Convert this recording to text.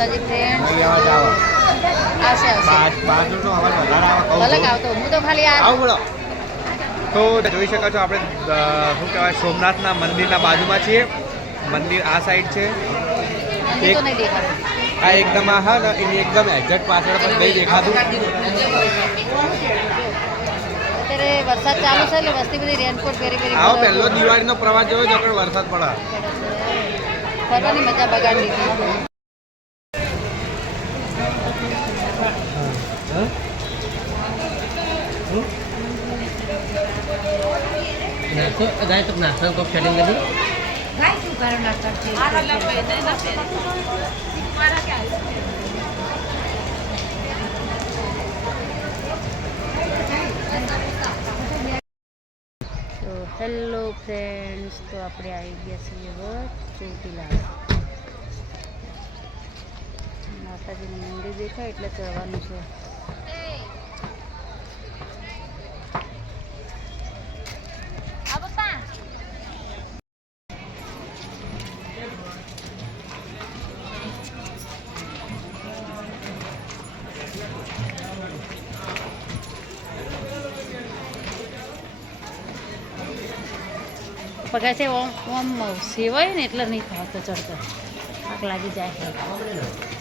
માતાજી ફ્રેન્ડ આવશે આવશે છું. આવતો. હું તો ખાલી આ તો જોઈ શકો છો આપણે શું કહેવાય સોમનાથના મંદિરના બાજુમાં છીએ. મંદિર આ સાઈડ છે. આ એકદમ આ હા ને એની એકદમ એક્ઝેક્ટ પાછળ પણ નહીં દેખાતું. અત્યારે વરસાદ ચાલુ છે એટલે વસ્તી બધી રેનકોટ પહેરી પહેરી આવો પહેલો દિવાળીનો પ્રવાસ જોયો છે વરસાદ પડે. ફરવાની મજા બગાડી દીધી. નાસ્તો જાય તો નાસ્તો કોક સેટિંગ છે? તો હેલો ફ્રેન્ડ્સ તો આપણે આવી ગયા છીએ હવે ચોટીલા. માતાજીનું મંદિર દેખાય એટલે ચડવાનું છે. પગાર છે ઓમ ઓમ સેવાય ને એટલે નહીં થતો ચડતો. આગ લાગી જાય.